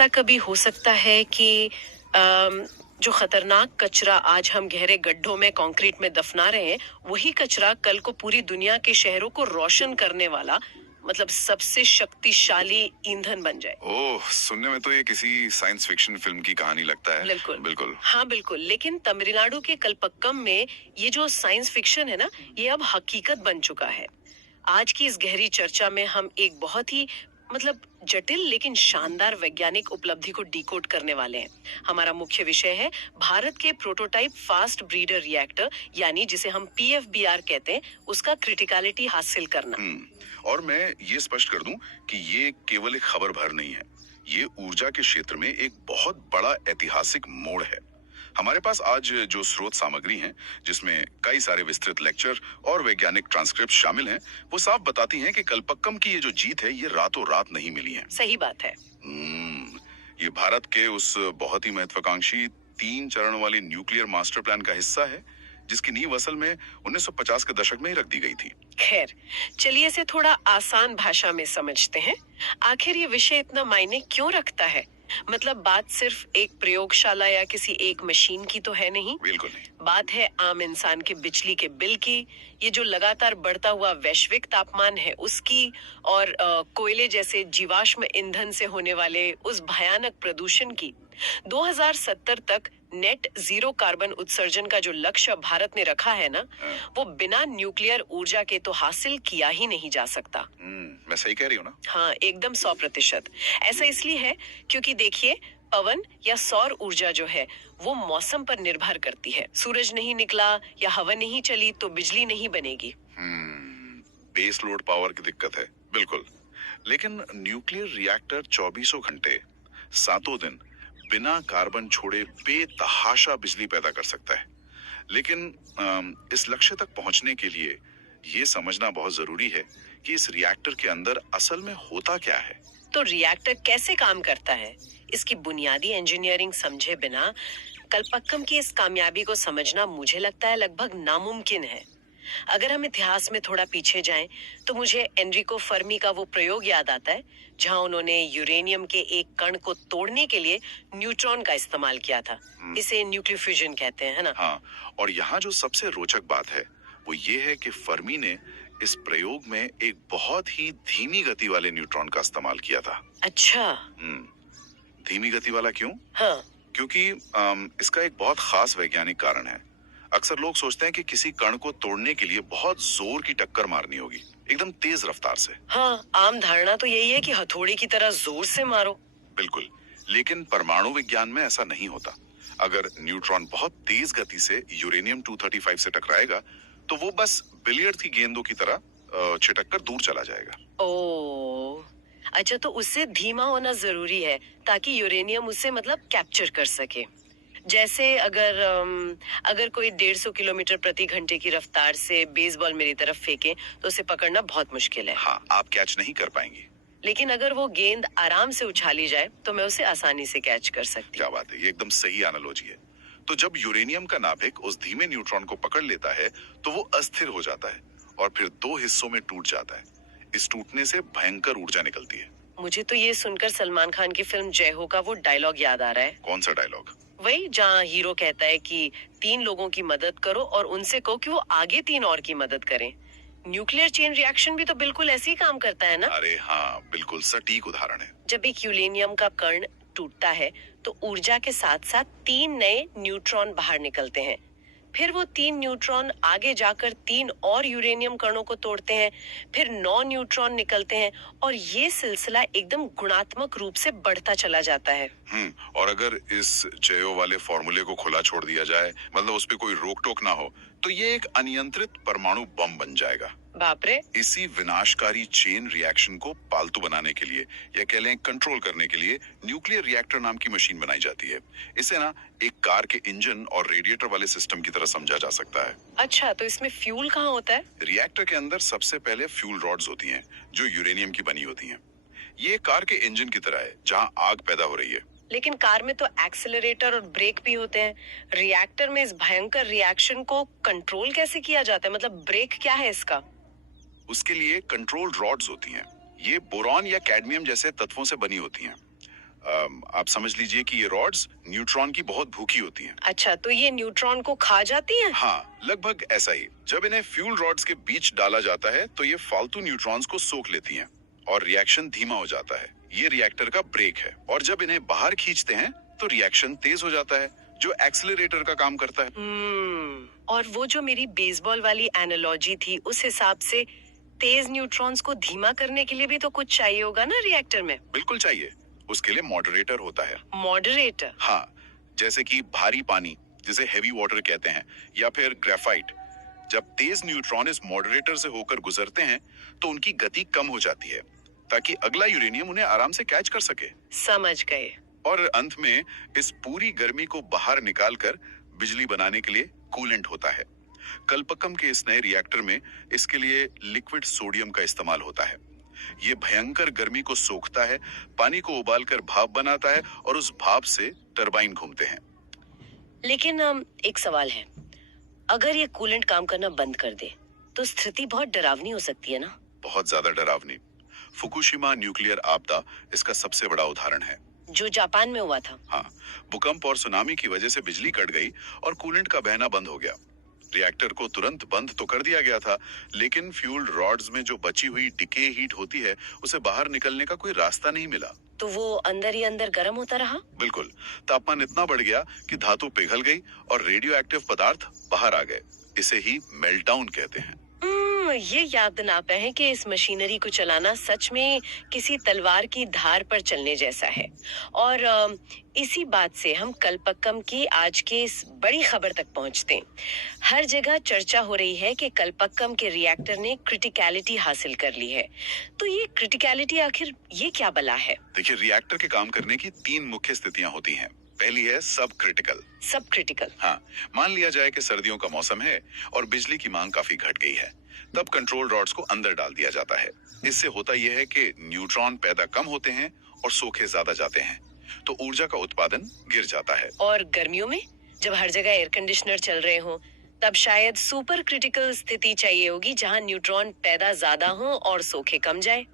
ऐसा कभी हो सकता है कि जो खतरनाक कचरा आज हम गहरे गड्ढों में कंक्रीट में दफना रहे हैं, वही कचरा कल को पूरी दुनिया के शहरों को रोशन करने वाला मतलब सबसे शक्तिशाली ईंधन बन जाए। ओह, सुनने में तो ये किसी साइंस फिक्शन फिल्म की कहानी लगता है। बिल्कुल। बिल्कुल। हाँ बिल्कुल, लेकिन तमिलनाडु के कलपक्कम में ये जो साइंस फिक्शन है ना, ये अब हकीकत बन चुका है। आज की इस गहरी चर्चा में हम एक बहुत ही मतलब जटिल लेकिन शानदार वैज्ञानिक उपलब्धि को डिकोड करने वाले हैं। हमारा मुख्य विषय है भारत के प्रोटोटाइप फास्ट ब्रीडर रिएक्टर, यानी जिसे हम पीएफबीआर कहते हैं, उसका क्रिटिकलिटी हासिल करना। और मैं ये स्पष्ट कर दूं कि ये केवल एक खबर भर नहीं है। ये ऊर्जा के क्षेत्र में एक बहुत बड़ा ऐतिहासिक मोड़ है। हमारे पास आज जो स्रोत सामग्री है, जिसमें कई सारे विस्तृत लेक्चर और वैज्ञानिक ट्रांसक्रिप्ट शामिल हैं, वो साफ बताती हैं कि कलपक्कम की ये जो जीत है, ये रातों रात नहीं मिली है। सही बात है। ये भारत के उस बहुत ही महत्वाकांक्षी 3 चरण वाली न्यूक्लियर मास्टर प्लान का हिस्सा है, जिसकी नींव असल में 1950 के दशक में ही रख दी गई थी। खैर, चलिए इसे थोड़ा आसान भाषा में समझते हैं। आखिर ये विषय इतना मायने क्यों रखता है? मतलब बात सिर्फ एक प्रयोगशाला या किसी एक मशीन की तो है नहीं। बिल्कुल नहीं। बात है आम इंसान के बिजली के बिल की, ये जो लगातार बढ़ता हुआ वैश्विक तापमान है उसकी, और कोयले जैसे जीवाश्म ईंधन से होने वाले उस भयानक प्रदूषण की। 2070 तक नेट जीरो कार्बन उत्सर्जन का जो लक्ष्य भारत ने रखा है ना, वो बिना न्यूक्लियर ऊर्जा के तो हासिल किया ही नहीं जा सकता। मैं सही कह रही हूँ ना? हाँ, एकदम 100%। ऐसा इसलिए है क्योंकि देखिए, पवन या सौर ऊर्जा जो है वो मौसम पर निर्भर करती है। सूरज नहीं निकला या हवा नहीं चली तो बिजली नहीं बनेगी। बेस लोड पावर की दिक्कत है। बिल्कुल। लेकिन न्यूक्लियर रिएक्टर 24 घंटे 7 दिन बिना कार्बन छोड़े बेतहाशा बिजली पैदा कर सकता है। लेकिन इस लक्ष्य तक पहुंचने के लिए ये समझना बहुत जरूरी है कि इस रिएक्टर के अंदर असल में होता क्या है। तो रिएक्टर कैसे काम करता है, इसकी बुनियादी इंजीनियरिंग समझे बिना कलपक्कम की इस कामयाबी को समझना मुझे लगता है लगभग नामुमकिन है। अगर हम इतिहास में थोड़ा पीछे जाएं, तो मुझे एनरिको फर्मी का वो प्रयोग याद आता है जहां उन्होंने यूरेनियम के एक कण को तोड़ने के लिए न्यूट्रॉन का इस्तेमाल किया था। इसे न्यूक्लियर फ्यूजन कहते हैं, है ना? हाँ, और यहाँ जो सबसे रोचक बात है वो ये है कि फर्मी ने इस प्रयोग में एक बहुत ही धीमी गति वाले न्यूट्रॉन का इस्तेमाल किया था। अच्छा। धीमी गति वाला क्यों? हाँ। क्योंकि इसका एक बहुत खास वैज्ञानिक कारण है। अक्सर लोग सोचते हैं कि किसी कण को तोड़ने के लिए बहुत जोर की टक्कर मारनी होगी, एकदम तेज रफ्तार से। हाँ, आम धारणा तो यही है कि हथौड़ी की तरह जोर से मारो। बिल्कुल, लेकिन परमाणु विज्ञान में ऐसा नहीं होता। अगर न्यूट्रॉन बहुत तेज गति से यूरेनियम 235 से टकराएगा, तो वो बस बिलियर्ड की गेंदों की तरह छिटक कर दूर चला जाएगा। ओह, अच्छा, तो उससे धीमा होना जरूरी है ताकि यूरेनियम उसे मतलब कैप्चर कर सके। जैसे अगर कोई 150 किलोमीटर प्रति घंटे की रफ्तार से बेसबॉल मेरी तरफ फेंके तो उसे पकड़ना बहुत मुश्किल है। हाँ, आप कैच नहीं कर पाएंगे। लेकिन अगर वो गेंद आराम से उछाली जाए तो मैं उसे आसानी से कैच कर सकती क्या बात है, ये एकदम सही एनालॉजी है। तो जब यूरेनियम का नाभिक उस धीमे न्यूट्रॉन को पकड़ लेता है तो वो अस्थिर हो जाता है और फिर 2 हिस्सों में टूट जाता है। इस टूटने से भयंकर ऊर्जा निकलती है। मुझे तो ये सुनकर सलमान खान की फिल्म जय हो का वो डायलॉग याद आ रहा है। कौन सा डायलॉग? वही जहाँ हीरो कहता है कि 3 लोगों की मदद करो और उनसे कहो कि वो आगे 3 और की मदद करें। न्यूक्लियर चेन रिएक्शन भी तो बिल्कुल ऐसे ही काम करता है ना? अरे हाँ, बिल्कुल सटीक उदाहरण है। जब एक यूरेनियम का कण टूटता है तो ऊर्जा के साथ साथ 3 नए न्यूट्रॉन बाहर निकलते हैं। फिर वो 3 न्यूट्रॉन आगे जाकर 3 और यूरेनियम कणों को तोड़ते हैं, फिर 9 न्यूट्रॉन निकलते हैं और ये सिलसिला एकदम गुणात्मक रूप से बढ़ता चला जाता है। और अगर इस जयो वाले फॉर्मूले को खुला छोड़ दिया जाए, मतलब उस पे कोई रोक टोक ना हो, तो ये एक अनियंत्रित परमाणु बम बन जाएगा। बाप रे। इसी विनाशकारी चेन रिएक्शन को पालतू बनाने के लिए या कह लें कंट्रोल करने के लिए न्यूक्लियर रिएक्टर नाम की मशीन बनाई जाती है। इसे ना एक कार के इंजन और रेडिएटर वाले सिस्टम की तरह समझा जा सकता है। अच्छा, तो इसमें फ्यूल कहाँ होता है? रिएक्टर के अंदर सबसे पहले फ्यूल रॉड्स होती हैं, जो यूरेनियम की बनी होती हैं। ये कार के इंजन की तरह है, जहां आग पैदा हो रही है। लेकिन कार में तो एक्सेलरेटर और ब्रेक भी होते हैं। रिएक्टर में इस भयंकर रिएक्शन को कंट्रोल कैसे किया जाता है? मतलब ब्रेक क्या है इसका? उसके लिए कंट्रोल रॉड्स होती हैं। ये बोरॉन या कैडमियम जैसे तत्वों से बनी होती हैं। आप समझ लीजिए कि ये रॉड्स न्यूट्रॉन की बहुत भूखी होती हैं। अच्छा, तो ये न्यूट्रॉन को खा जाती हैं? हाँ, लगभग ऐसा ही। जब इन्हें फ्यूल रॉड्स के बीच डाला जाता है तो ये फालतू न्यूट्रॉन्स को सोख लेती हैं और रिएक्शन धीमा हो जाता है। ये रिएक्टर का ब्रेक है और जब इन्हें बाहर खींचते हैं तो रिएक्शन तेज हो जाता है, जो एक्सीलरेटर का काम करता है। और वो जो मेरी बेसबॉल वाली एनालॉजी थी, उस हिसाब से तेज न्यूट्रॉन्स को धीमा करने के लिए भी तो कुछ चाहिए होगा ना रिएक्टर में? बिल्कुल चाहिए। उसके लिए मॉडरेटर होता है। मॉडरेटर? हाँ, जैसे कि भारी पानी, जिसे हेवी वाटर कहते हैं, या फिर ग्रेफाइट। जब तेज न्यूट्रॉन इस मॉडरेटर से होकर गुजरते हैं तो उनकी गति कम हो जाती है ताकि अगला यूरेनियम उन्हें आराम से कैच कर सके। समझ गए। और अंत में इस पूरी गर्मी को बाहर निकालकर बिजली बनाने के लिए कूलेंट होता है। कलपक्कम के इस नए रिएक्टर में इसके लिए लिक्विड सोडियम का इस्तेमाल होता है। ये भयंकर गर्मी को सोखता है, पानी को उबालकर भाप बनाता है और उस भाप से टरबाइन घूमते हैं। लेकिन एक सवाल है, अगर ये कूलेंट काम करना बंद कर दे तो स्थिति बहुत डरावनी हो सकती है ना? बहुत ज्यादा डरावनी। फुकुशिमा न्यूक्लियर आपदा इसका सबसे बड़ा उदाहरण है। जो जापान में हुआ था। हाँ, भूकंप और सुनामी की वजह से बिजली कट गई और कूलेंट का बहना बंद हो गया। रिएक्टर को तुरंत बंद तो कर दिया गया था, लेकिन फ्यूल रॉड्स में जो बची हुई डिके हीट होती है, उसे बाहर निकलने का कोई रास्ता नहीं मिला। तो वो अंदर ही अंदर गर्म होता रहा? बिल्कुल। तापमान इतना बढ़ गया कि धातु पिघल गई और रेडियो एक्टिव पदार्थ बाहर आ गए। इसे ही मेल्टडाउन कहते हैं। ये याद दिलाता है कि इस मशीनरी को चलाना सच में किसी तलवार की धार पर चलने जैसा है। और इसी बात से हम कलपक्कम की आज की इस बड़ी खबर तक पहुंचते हैं। हर जगह चर्चा हो रही है कि कलपक्कम के रिएक्टर ने क्रिटिकलिटी हासिल कर ली है। तो ये क्रिटिकलिटी आखिर ये क्या बला है? देखिए, रिएक्टर के काम करने की 3 मुख्य स्थितियां होती हैं। पहली है सब क्रिटिकल। सब क्रिटिकल? हाँ, मान लिया जाए कि सर्दियों का मौसम है और बिजली की मांग काफी घट गई है, तब कंट्रोल रॉड्स को अंदर डाल दिया जाता है। इससे होता यह है कि न्यूट्रॉन पैदा कम होते हैं और सोखे ज्यादा जाते हैं, तो ऊर्जा का उत्पादन गिर जाता है। और गर्मियों में जब हर जगह एयर कंडीशनर चल रहे हो, तब शायद सुपर क्रिटिकल स्थिति चाहिए होगी जहां न्यूट्रॉन पैदा ज्यादा हो और सोखे कम जाए।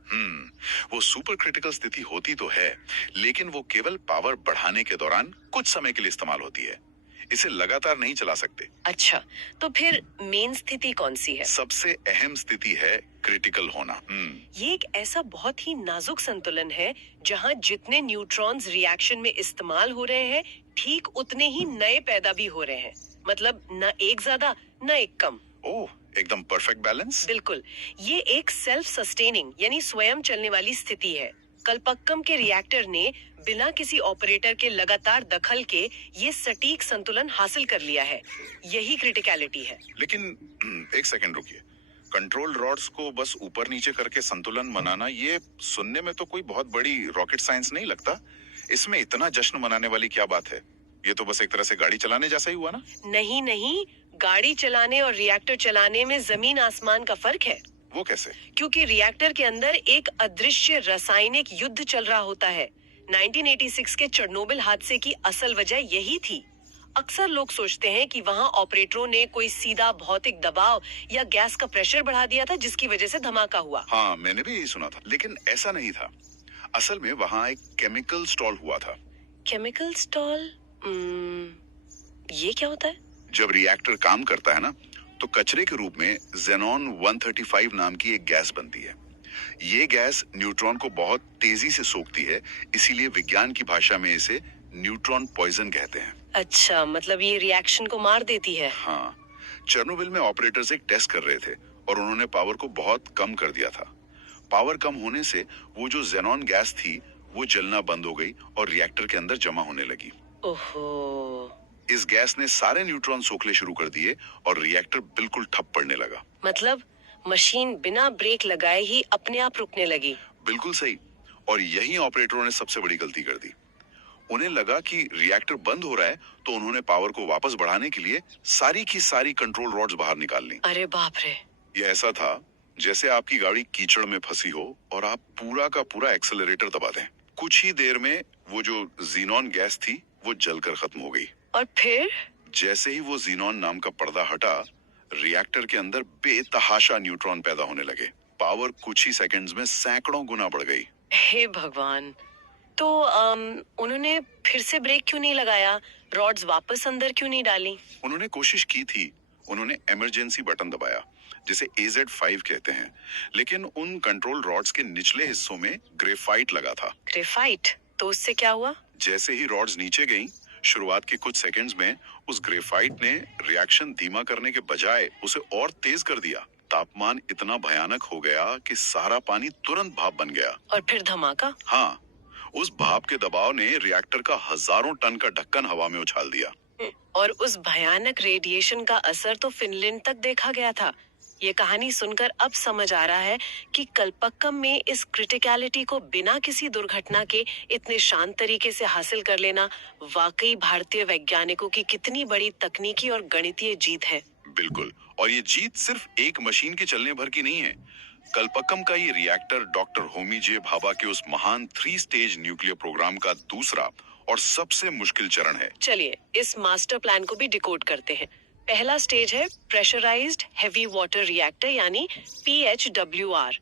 वो सुपर क्रिटिकल स्थिति होती तो है, लेकिन वो केवल पावर बढ़ाने के दौरान कुछ समय के लिए इस्तेमाल होती है। इसे लगातार नहीं चला सकते। अच्छा, तो फिर मेन स्थिति कौन सी है? सबसे अहम स्थिति है क्रिटिकल होना। ये एक ऐसा बहुत ही नाजुक संतुलन है जहां जितने न्यूट्रॉन्स रिएक्शन में इस्तेमाल हो रहे हैं, ठीक उतने ही नए पैदा भी हो रहे हैं। मतलब न एक ज्यादा न एक कम। ओह, एकदम परफेक्ट बैलेंस। बिल्कुल। ये एक सेल्फ सस्टेनिंग यानी स्वयं चलने वाली स्थिति है। कलपक्कम के रिएक्टर ने बिना किसी ऑपरेटर के लगातार दखल के ये सटीक संतुलन हासिल कर लिया है। यही क्रिटिकलिटी है। लेकिन एक सेकंड रुकिए। कंट्रोल रॉड्स को बस ऊपर नीचे करके संतुलन बनाना, ये सुनने में तो कोई बहुत बड़ी रॉकेट साइंस नहीं लगता। इसमें इतना जश्न मनाने वाली क्या बात है? ये तो बस एक तरह से गाड़ी चलाने जैसा ही हुआ ना? नहीं नहीं, गाड़ी चलाने और रिएक्टर चलाने में जमीन आसमान का फर्क है। वो कैसे? क्योंकि रिएक्टर के अंदर एक अदृश्य रासायनिक युद्ध चल रहा होता है। 1986 के चेरनोबिल हादसे की असल वजह यही थी। अक्सर लोग सोचते हैं कि वहां ऑपरेटरों ने कोई सीधा भौतिक दबाव या गैस का प्रेशर बढ़ा दिया था, जिसकी वजह से धमाका हुआ। हाँ, मैंने भी यही सुना था, लेकिन ऐसा नहीं था। असल में वहाँ एक केमिकल स्टॉल हुआ था। Chemical stall? ये क्या होता है? जब रिएक्टर काम करता है ना, तो कचरे के रूप में जेनॉन 135 नाम की एक गैस बनती है। ये गैस न्यूट्रॉन को बहुत तेजी से सोखती है, इसीलिए विज्ञान की भाषा में इसे न्यूट्रॉन पॉइजन कहते हैं। अच्छा, मतलब ये रिएक्शन को मार देती है। हाँ, चेरनोबिल में ऑपरेटर्स एक टेस्ट कर रहे थे और उन्होंने पावर को बहुत कम कर दिया था। पावर कम होने से वो जो जेनॉन गैस थी वो जलना बंद हो गई और रिएक्टर के अंदर जमा होने लगी। ओहो। इस गैस ने सारे न्यूट्रॉन सोखले शुरू कर दिए और रिएक्टर बिल्कुल ठप पड़ने लगा। मतलब मशीन बिना ब्रेक लगाए ही अपने आप रुकने लगी। बिल्कुल सही। और यही ऑपरेटरों ने सबसे बड़ी गलती कर दी। उन्हें लगा कि रिएक्टर बंद हो रहा है, तो उन्होंने पावर को वापस बढ़ाने के लिए सारी की सारी कंट्रोल रॉड्स बाहर निकाल ली। अरे बाप रे। ये ऐसा था जैसे आपकी गाड़ी कीचड़ में फंसी हो और आप पूरा का पूरा एक्सेलरेटर दबा दें। कुछ ही देर में वो जो जीनॉन गैस थी वो जलकर खत्म हो गई। और फिर? जैसे ही वो जीनॉन नाम का पर्दा हटा, रिएक्टर के अंदर बेतहाशा न्यूट्रॉन पैदा होने लगे। पावर कुछ ही सेकंड्स में सैकड़ों गुना बढ़ गई। हे भगवान, तो उन्होंने फिर से ब्रेक क्यों नहीं लगाया? रॉड्स वापस अंदर क्यों नहीं डाली? उन्होंने कोशिश की थी। उन्होंने इमरजेंसी बटन दबाया, जिसे AZ5 कहते हैं, लेकिन उन कंट्रोल रॉड्स के निचले हिस्सों में ग्रेफाइट लगा था। ग्रेफाइट? तो उससे क्या हुआ? जैसे ही रॉड्स नीचे गईं, शुरुआत के कुछ सेकंड्स में उस ग्रेफाइट ने रिएक्शन धीमा करने के बजाय उसे और तेज कर दिया। तापमान इतना भयानक हो गया कि सारा पानी तुरंत भाप बन गया। और फिर धमाका? हाँ, उस भाप के दबाव ने रिएक्टर का हजारों टन का ढक्कन हवा में उछाल दिया। और उस भयानक रेडिएशन का असर तो फिनलैंड तक देखा गया था। ये कहानी सुनकर अब समझ आ रहा है कि कल्पक्कम में इस क्रिटिकलिटी को बिना किसी दुर्घटना के इतने शांत तरीके से हासिल कर लेना वाकई भारतीय वैज्ञानिकों की कितनी बड़ी तकनीकी और गणितीय जीत है। बिल्कुल, और ये जीत सिर्फ एक मशीन के चलने भर की नहीं है। कल्पक्कम का ये रिएक्टर डॉक्टर होमी जे भाभा के उस महान 3 स्टेज न्यूक्लियर प्रोग्राम का दूसरा और सबसे मुश्किल चरण है। चलिए इस मास्टर प्लान को भी डिकोड करते हैं। पहला स्टेज है प्रेशराइज्ड हेवी वाटर रिएक्टर यानी PHWR।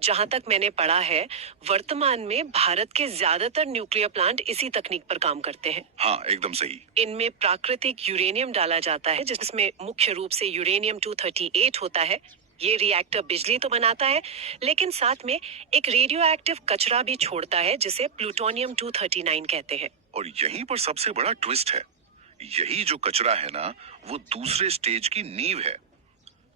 जहां तक मैंने पढ़ा है, वर्तमान में भारत के ज्यादातर न्यूक्लियर प्लांट इसी तकनीक पर काम करते हैं। हाँ, एकदम सही। इनमें प्राकृतिक यूरेनियम डाला जाता है, जिसमें मुख्य रूप से यूरेनियम 238 होता है। ये रिएक्टर बिजली तो बनाता है, लेकिन साथ में एक रेडियो एक्टिव कचरा भी छोड़ता है, जिसे प्लूटोनियम 239 कहते हैं। और यहीं पर सबसे बड़ा ट्विस्ट है। यही जो कचरा है ना, वो दूसरे स्टेज की नींव है।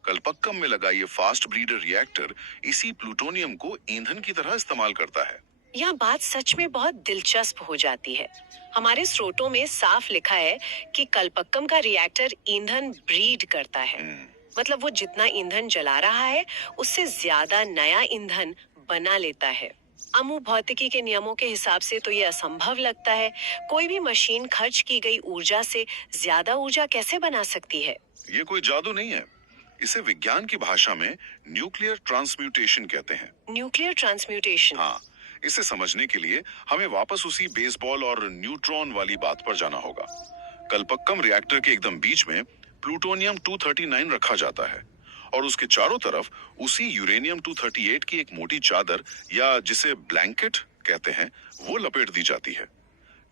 कल्पक्कम में लगा ये फास्ट ब्रीडर रिएक्टर इसी प्लूटोनियम को ईंधन की तरह इस्तेमाल करता है। यह बात सच में बहुत दिलचस्प हो जाती है। हमारे स्रोतों में साफ लिखा है कि कल्पक्कम का रिएक्टर ईंधन ब्रीड करता है। मतलब वो जितना ईंधन जला रहा है, उससे ज्यादा नया ईंधन बना लेता है। अणु भौतिकी के नियमों के हिसाब से तो ये असंभव लगता है। कोई भी मशीन खर्च की गई ऊर्जा से ज्यादा ऊर्जा कैसे बना सकती है? ये कोई जादू नहीं है। इसे विज्ञान की भाषा में न्यूक्लियर ट्रांसम्यूटेशन कहते हैं। Nuclear transmutation? हाँ, इसे समझने के लिए हमें वापस उसी बेसबॉल और न्यूट्रॉन वाली बात पर जाना होगा। कल्पक्कम रिएक्टर के एकदम बीच में प्लूटोनियम 239 रखा जाता है और उसके चारों तरफ उसी यूरेनियम 238 की एक मोटी चादर या जिसे ब्लैंकेट कहते हैं, वो लपेट दी जाती है।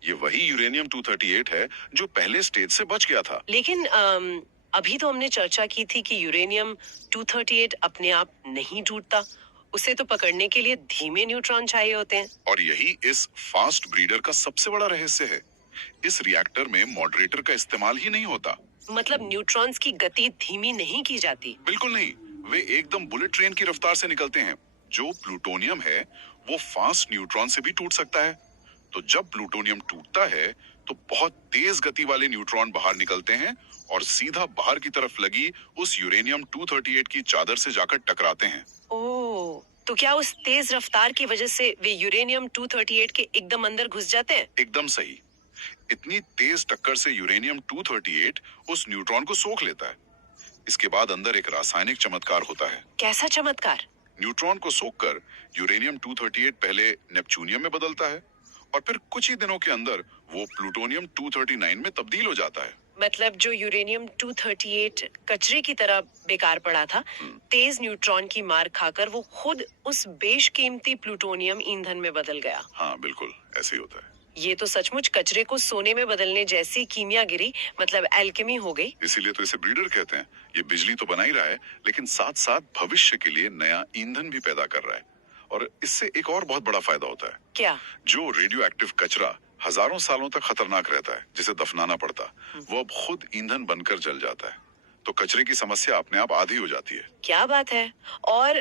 ये वही यूरेनियम 238 है जो पहले स्टेज से बच गया था। लेकिन अभी तो हमने चर्चा की थी कि यूरेनियम 238 अपने आप नहीं टूटता। उसे तो पकड़ने के लिए धीमे न्यूट्रॉन चाहिए होते हैं। और यही इस फास्ट ब्रीडर का सबसे बड़ा रहस्य है। इस रिएक्टर में मॉडरेटर का इस्तेमाल ही नहीं होता। मतलब न्यूट्रॉन्स की गति धीमी नहीं की जाती? बिल्कुल नहीं, वे एकदम बुलेट ट्रेन की रफ्तार से निकलते हैं। जो प्लूटोनियम है, वो फास्ट न्यूट्रॉन से भी टूट सकता है। तो जब प्लूटोनियम टूटता है, तो बहुत तेज गति वाले न्यूट्रॉन बाहर निकलते हैं और सीधा बाहर की तरफ लगी उस यूरेनियम 238 की चादर से जाकर टकराते हैं। ओह, तो क्या उस तेज रफ्तार की वजह से वे यूरेनियम 238 के एकदम अंदर घुस जाते हैं? एकदम सही। इतनी तेज टक्कर से यूरेनियम 238 उस न्यूट्रॉन को सोख लेता है। इसके बाद अंदर एक रासायनिक चमत्कार होता है। कैसा चमत्कार? न्यूट्रॉन को सोखकर यूरेनियम 238 पहले नेपच्यूनियम में बदलता है और फिर कुछ ही दिनों के अंदर वो प्लूटोनियम 239 में तब्दील हो जाता है। मतलब जो यूरेनियम 238 कचरे की तरह बेकार पड़ा था, तेज न्यूट्रॉन की मार खाकर वो खुद उस बेशकीमती प्लूटोनियम ईंधन में बदल गया। हाँ, बिल्कुल ऐसे ही होता है। ये तो सचमुच कचरे को सोने में बदलने जैसी कीमियागिरी, मतलब एल्केमी हो गई। इसीलिए तो इसे ब्रीडर कहते हैं। ये बिजली तो बना ही रहा है, लेकिन साथ साथ भविष्य के लिए नया ईंधन भी पैदा कर रहा है। और इससे एक और बहुत बड़ा फायदा होता है। क्या? जो रेडियो एक्टिव कचरा हजारों सालों तक खतरनाक रहता है, जिसे दफनाना पड़ता, वो अब खुद ईंधन बनकर जल जाता है। तो कचरे की समस्या अपने आप आधी हो जाती है। क्या बात है। और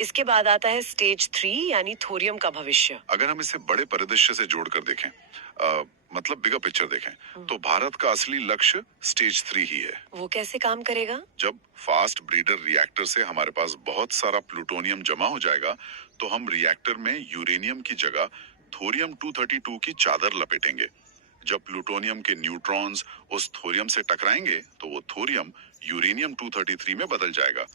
इसके बाद आता है स्टेज 3 यानी थोरियम का भविष्य। अगर हम इसे बड़े परिदृश्य से जोड़कर देखें, मतलब बिगर पिक्चर देखें, तो भारत का असली लक्ष्य स्टेज 3 ही है। वो कैसे काम करेगा? जब फास्ट ब्रीडर रिएक्टर से हमारे पास बहुत सारा प्लूटोनियम जमा हो जाएगा, तो हम रिएक्टर में यूरेनियम की जगह थोरियम 232 की चादर लपेटेंगे। जब प्लूटोनियम के न्यूट्रॉन्स उस थोरियम से टकराएंगे, तो वो थोरियम यूरेनियम 233 में बदल जाएगा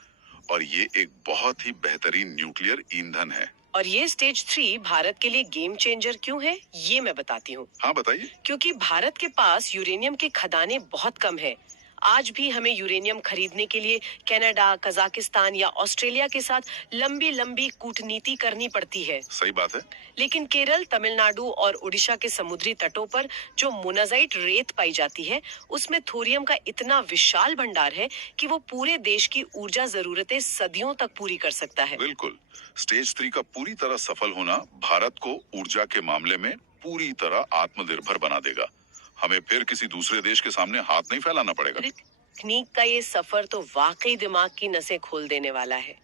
और ये एक बहुत ही बेहतरीन न्यूक्लियर ईंधन है। और ये स्टेज 3 भारत के लिए गेम चेंजर क्यों है, ये मैं बताती हूँ। हाँ, बताइए। क्योंकि भारत के पास यूरेनियम के खदानें बहुत कम है। आज भी हमें यूरेनियम खरीदने के लिए कनाडा, कजाकिस्तान या ऑस्ट्रेलिया के साथ लंबी लंबी कूटनीति करनी पड़ती है। सही बात है। लेकिन केरल, तमिलनाडु और उड़ीसा के समुद्री तटों पर जो मोनाजाइट रेत पाई जाती है, उसमें थोरियम का इतना विशाल भंडार है कि वो पूरे देश की ऊर्जा जरूरतें सदियों तक पूरी कर सकता है। बिल्कुल। स्टेज 3 का पूरी तरह सफल होना भारत को ऊर्जा के मामले में पूरी तरह आत्मनिर्भर बना देगा। हमें फिर किसी दूसरे देश के सामने हाथ नहीं फैलाना पड़ेगा। तकनीक का ये सफर तो वाकई दिमाग की नसें खोल देने वाला है।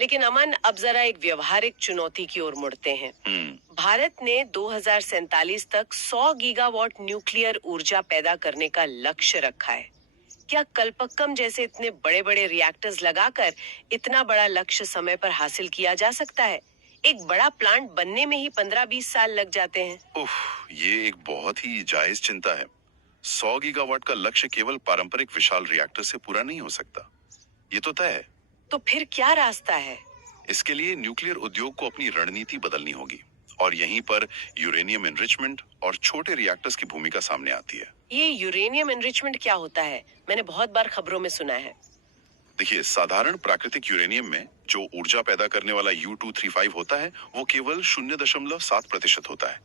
लेकिन अमन, अब जरा एक व्यवहारिक चुनौती की ओर मुड़ते हैं। भारत ने 2047 तक 100 गीगावाट न्यूक्लियर ऊर्जा पैदा करने का लक्ष्य रखा है। क्या कलपक्कम जैसे इतने बड़े बड़े रिएक्टर्स लगाकर इतना बड़ा लक्ष्य समय पर हासिल किया जा सकता है? एक बड़ा प्लांट बनने में ही 15-20 साल लग जाते हैं। उफ, ये एक बहुत ही जायज चिंता है। 100 गीगावाट का लक्ष्य केवल पारंपरिक विशाल रिएक्टर से पूरा नहीं हो सकता, ये तो तय है। तो फिर क्या रास्ता है? इसके लिए न्यूक्लियर उद्योग को अपनी रणनीति बदलनी होगी और यहीं पर यूरेनियम एनरिचमेंट और छोटे रिएक्टर्स की भूमिका सामने आती है। ये यूरेनियम एनरिचमेंट क्या होता है? मैंने बहुत बार खबरों में सुना है। देखिए, साधारण प्राकृतिक यूरेनियम में जो ऊर्जा पैदा करने वाला U235 होता है, वो केवल 0.7% होता है।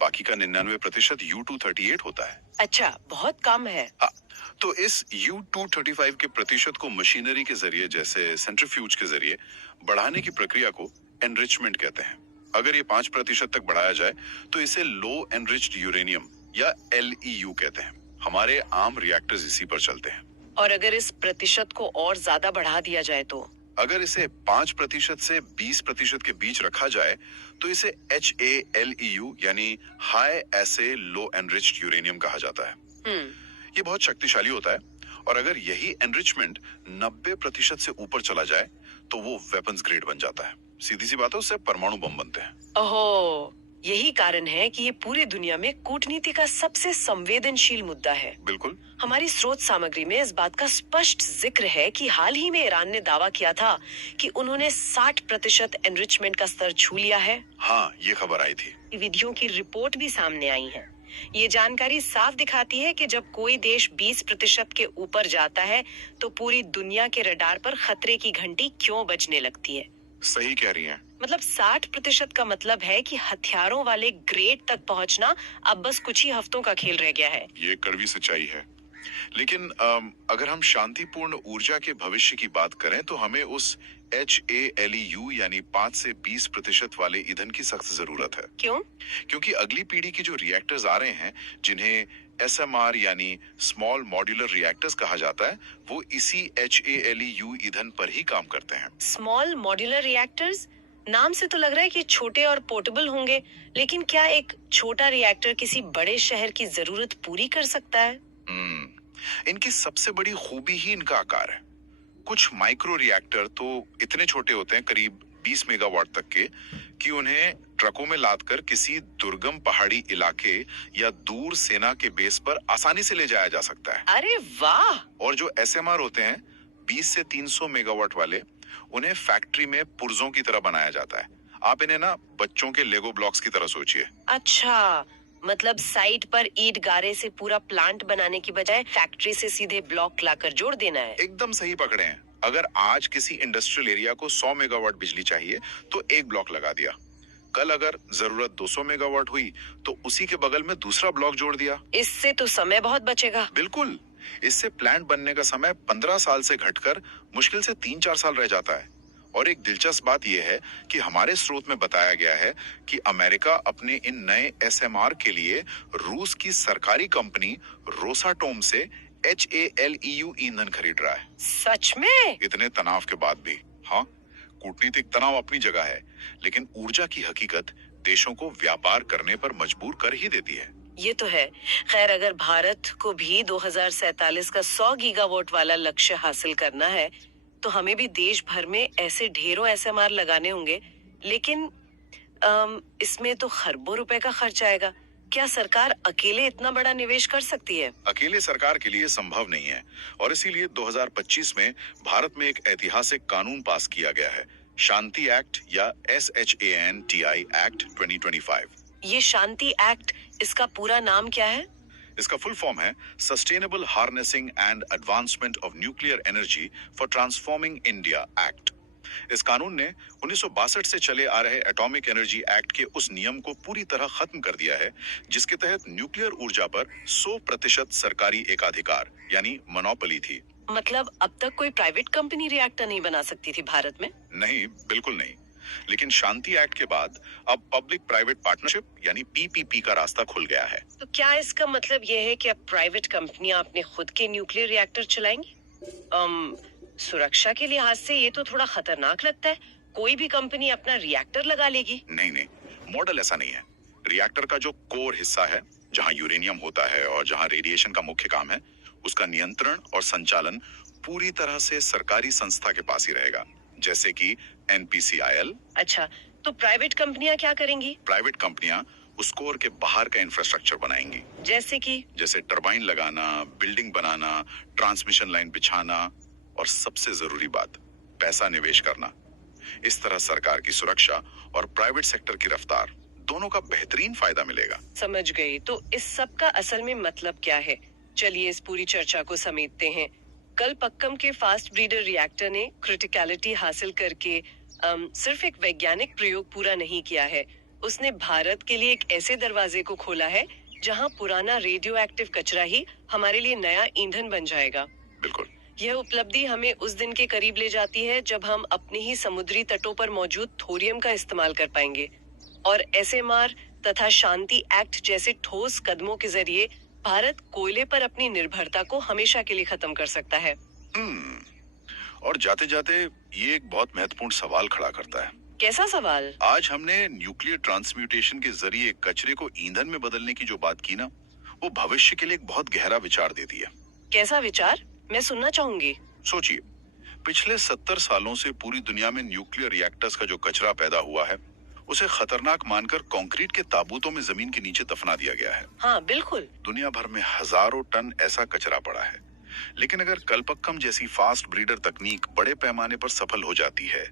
बाकी का 99% U238 होता है। अच्छा, बहुत कम है। हाँ, तो इस U235 के प्रतिशत को मशीनरी के जरिए, जैसे सेंट्रीफ्यूज के जरिए बढ़ाने की प्रक्रिया को एनरिचमेंट कहते हैं। अगर ये 5% तक बढ़ाया जाए तो इसे लो एनरिच्ड यूरेनियम या LEU कहते हैं। हमारे आम रिएक्टर्स इसी पर चलते हैं। और अगर इस प्रतिशत को और ज्यादा बढ़ा दिया जाए तो? अगर इसे 5% से 20% के बीच रखा जाए तो इसे HALEU यानी हाई एसे लो एनरिच्ड यूरेनियम कहा जाता है। ये बहुत शक्तिशाली होता है और अगर यही एनरिचमेंट 90% से ऊपर चला जाए तो वो वेपन्स ग्रेड बन जाता है। सीधी सी बात है, उससे परमाणु बम बनते हैं। ओहो, यही कारण है कि ये पूरी दुनिया में कूटनीति का सबसे संवेदनशील मुद्दा है। बिल्कुल। हमारी स्रोत सामग्री में इस बात का स्पष्ट जिक्र है कि हाल ही में ईरान ने दावा किया था कि उन्होंने 60% एनरिचमेंट का स्तर छू लिया है। हाँ, ये खबर आई थी। विधियों की रिपोर्ट भी सामने आई है। ये जानकारी साफ दिखाती है कि जब कोई देश 20% के ऊपर जाता है तो पूरी दुनिया के रडार पर खतरे की घंटी क्यों बजने लगती है। सही कह रही हैं। मतलब 60% का मतलब है कि हथियारों वाले ग्रेड तक पहुंचना अब बस कुछ ही हफ्तों का खेल रह गया है। ये कड़वी सच्चाई है। लेकिन अगर हम शांतिपूर्ण ऊर्जा के भविष्य की बात करें तो हमें उस HALEU यानी 5 से 20% वाले ईंधन की सख्त जरूरत है। क्यों? क्योंकि अगली पीढ़ी के जो रिएक्टर्स आ रहे हैं, जिन्हें SMR यानी स्मॉल मॉड्यूलर रिएक्टर्स कहा जाता है, वो इसी HALEU ईंधन पर ही काम करते हैं। Small modular reactors? नाम से तो लग रहा है कि छोटे और पोर्टेबल होंगे, लेकिन क्या एक छोटा रिएक्टर किसी बड़े शहर की जरूरत पूरी कर सकता है? इनकी सबसे बड़ी खूबी ही इनका आकार है। कुछ माइक्रो रिएक्टर तो इतने छोटे होते हैं, करीब 20 मेगावाट तक के, कि उन्हें ट्रकों में लादकर किसी दुर्गम पहाड़ी इलाके या दूर सेना के बेस पर आसानी से ले जाया जा सकता है। अरे वाह! और जो SMR होते हैं, 20 से 300 मेगावाट वाले, उन्हें फैक्ट्री में पुर्जों की तरह बनाया जाता है। आप इन्हें ना बच्चों के लेगो ब्लॉक्स की तरह सोचिए। अच्छा, मतलब साइट पर ईंट गारे से पूरा प्लांट बनाने की बजाय फैक्ट्री से सीधे ब्लॉक लाकर जोड़ देना है। एकदम सही पकड़े हैं। अगर आज किसी इंडस्ट्रियल एरिया को 100 मेगावाट बिजली चाहिए तो एक ब्लॉक लगा दिया। कल अगर जरूरत 200 मेगावाट हुई तो उसी के बगल में दूसरा ब्लॉक जोड़ दिया। इससे तो समय बहुत बचेगा। बिल्कुल। इससे प्लांट बनने का समय 15 साल से घटकर मुश्किल से 3-4 साल रह जाता है। और एक दिलचस्प बात यह है कि हमारे स्रोत में बताया गया है कि अमेरिका अपने इन नए SMR के लिए रूस की सरकारी कंपनी रोसाटोम से HALEU ईंधन खरीद रहा है। सच में? इतने तनाव के बाद भी। हाँ, कूटनीतिक तनाव अपनी जगह है, लेकिन ऊर्जा की हकीकत देशों को व्यापार करने पर मजबूर कर ही देती है। ये तो है। खैर, अगर भारत को भी 2047 का 100 गीगावाट वाला लक्ष्य हासिल करना है तो हमें भी देश भर में ऐसे ढेरों SMR लगाने होंगे। लेकिन इसमें तो खरबों रुपए का खर्च आएगा। क्या सरकार अकेले इतना बड़ा निवेश कर सकती है? अकेले सरकार के लिए संभव नहीं है और इसीलिए 2025 में भारत में एक ऐतिहासिक कानून पास किया गया है, शांति एक्ट या SHANTI एक्ट 2025। ये शांति एक्ट, इसका पूरा नाम क्या है? इसका फुल फॉर्म है sustainable harnessing and advancement of nuclear energy for transforming India act. इस कानून ने 1962 से चले आ रहे एटॉमिक एनर्जी एक्ट के उस नियम को पूरी तरह खत्म कर दिया है जिसके तहत न्यूक्लियर ऊर्जा पर 100% सरकारी एकाधिकार यानी मोनोपोली थी। मतलब अब तक कोई प्राइवेट कंपनी रिएक्टर नहीं बना सकती थी भारत में? नहीं, बिल्कुल नहीं। लेकिन शांति एक्ट के बाद अब पब्लिक प्राइवेट पार्टनरशिप यानी पीपीपी का रास्ता खुल गया है। तो क्या इसका मतलब यह है कि अब प्राइवेट कंपनियां अपने खुद के न्यूक्लियर रिएक्टर चलाएंगी? सुरक्षा के लिहाज से ये तो थोड़ा खतरनाक लगता है। कोई भी कंपनी अपना रिएक्टर लगा लेगी? नहीं नहीं, मॉडल ऐसा नहीं है। रिएक्टर का जो कोर हिस्सा है, जहां यूरेनियम होता है और जहां रेडिएशन का मुख्य काम है, उसका नियंत्रण और संचालन पूरी तरह से सरकारी संस्था के पास ही रहेगा, जैसे कि एनपीसीआईएल। अच्छा, तो प्राइवेट कंपनियां क्या करेंगी? प्राइवेट कंपनियां उस कोर के बाहर का इंफ्रास्ट्रक्चर बनाएंगी, जैसे टरबाइन लगाना, बिल्डिंग बनाना, ट्रांसमिशन लाइन बिछाना और सबसे जरूरी बात, पैसा निवेश करना। इस तरह सरकार की सुरक्षा और प्राइवेट सेक्टर की रफ्तार दोनों का बेहतरीन फायदा मिलेगा। समझ गई। तो इस सब का असल में मतलब क्या है? चलिए इस पूरी चर्चा को समेटते हैं। कलपक्कम के फास्ट ब्रीडर रिएक्टर ने क्रिटिकलिटी हासिल करके सिर्फ एक वैज्ञानिक प्रयोग पूरा नहीं किया है, उसने भारत के लिए एक ऐसे दरवाजे को खोला है जहां पुराना रेडियो एक्टिव कचरा ही हमारे लिए नया ईंधन बन जाएगा। बिल्कुल। यह उपलब्धि हमें उस दिन के करीब ले जाती है जब हम अपने ही समुद्री तटों पर मौजूद थोरियम का इस्तेमाल कर पाएंगे और एसएमआर तथा शांति एक्ट जैसे ठोस कदमों के जरिए भारत कोयले पर अपनी निर्भरता को हमेशा के लिए खत्म कर सकता है। और जाते जाते ये एक बहुत महत्वपूर्ण सवाल खड़ा करता है। कैसा सवाल? आज हमने न्यूक्लियर ट्रांसम्यूटेशन के जरिए कचरे को ईंधन में बदलने की जो बात की ना, वो भविष्य के लिए एक बहुत गहरा विचार देती है। कैसा विचार? मैं सुनना चाहूंगी। सोचिए, पिछले 70 सालों से पूरी दुनिया में न्यूक्लियर रिएक्टर्स का जो कचरा पैदा हुआ है, उसे खतरनाक मानकर कंक्रीट के ताबूतों में जमीन के नीचे दफना दिया गया है। हाँ बिल्कुल। दुनिया भर में हजारों टन ऐसा कचरा पड़ा है। लेकिन अगर कलपक्कम जैसी फास्ट ब्रीडर तकनीक बड़े पैमाने पर सफल हो जाती है,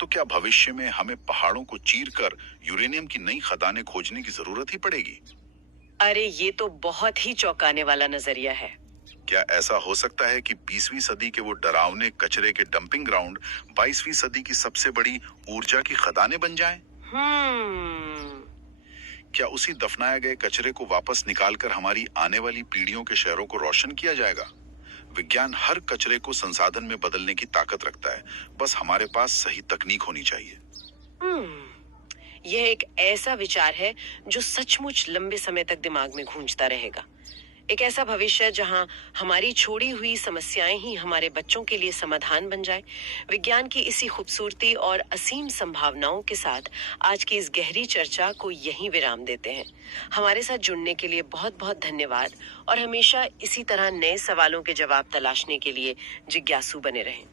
तो क्या भविष्य में हमें पहाड़ों को चीरकर यूरेनियम की नई खदानें खोजने की जरूरत ही पड़ेगी? अरे ये तो बहुत ही चौंकाने वाला नजरिया है। क्या ऐसा हो सकता है कि 20वीं सदी के वो डरावने कचरे के डंपिंग ग्राउंड 22वीं सदी की सबसे बड़ी ऊर्जा की खदानें बन जाएं? क्या उसी दफनाए गए कचरे को वापस निकालकर हमारी आने वाली पीढ़ियों के शहरों को रोशन किया जाएगा? विज्ञान हर कचरे को संसाधन में बदलने की ताकत रखता है, बस हमारे पास सही तकनीक होनी चाहिए। यह एक ऐसा विचार है जो सचमुच लंबे समय तक दिमाग में गूंजता रहेगा। एक ऐसा भविष्य जहां हमारी छोड़ी हुई समस्याएं ही हमारे बच्चों के लिए समाधान बन जाए। विज्ञान की इसी खूबसूरती और असीम संभावनाओं के साथ आज की इस गहरी चर्चा को यहीं विराम देते हैं। हमारे साथ जुड़ने के लिए बहुत बहुत धन्यवाद और हमेशा इसी तरह नए सवालों के जवाब तलाशने के लिए जिज्ञासु बने रहें।